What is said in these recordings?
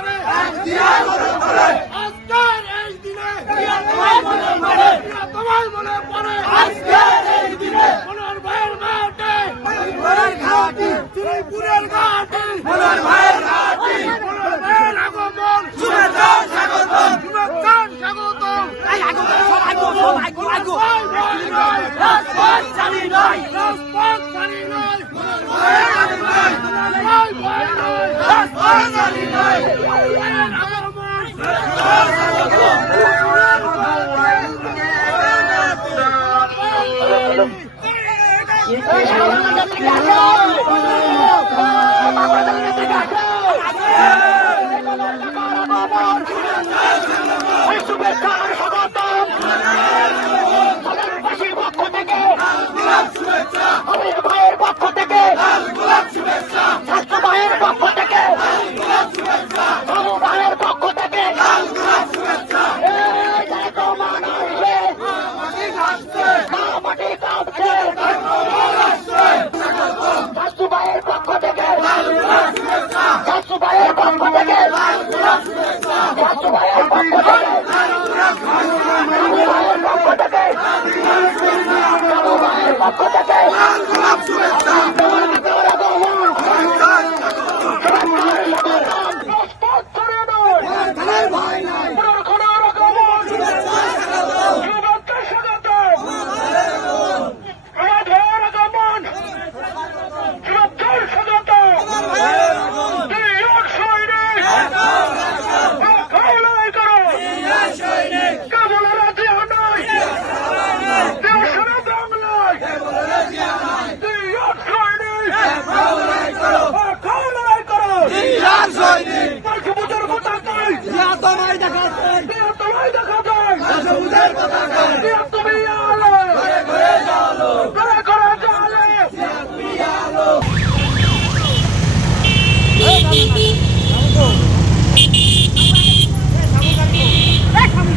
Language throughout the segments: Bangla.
করে আজকের এই দিনে তোমার মনে পড়ে আজকের এই দিনে মনোর ভাইয়ের ঘাটে শ্রীপুরের ঘাটে মনোর ভাইয়ের ঘাটে মনোর ভাইয়ের আগমন শুভেচ্ছা স্বাগতম শুভেচ্ছা স্বাগতম রাজপথ ছাড়ি নাই রাজপথ ছাড়ি নাই রাজপথ ছাড়ি নাই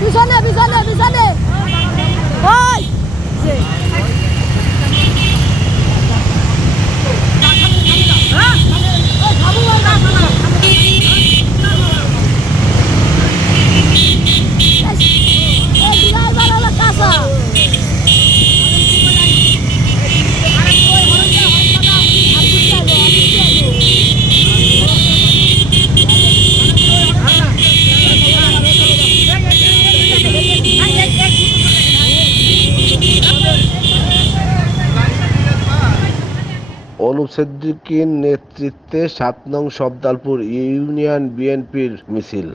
পিছনে পিছনে পিছনে ওই অনুপ সিদ্দিকীর নেতৃত্বে ৭ নং শব্দালপুর ইউনিয়ন বিএনপির মিছিল।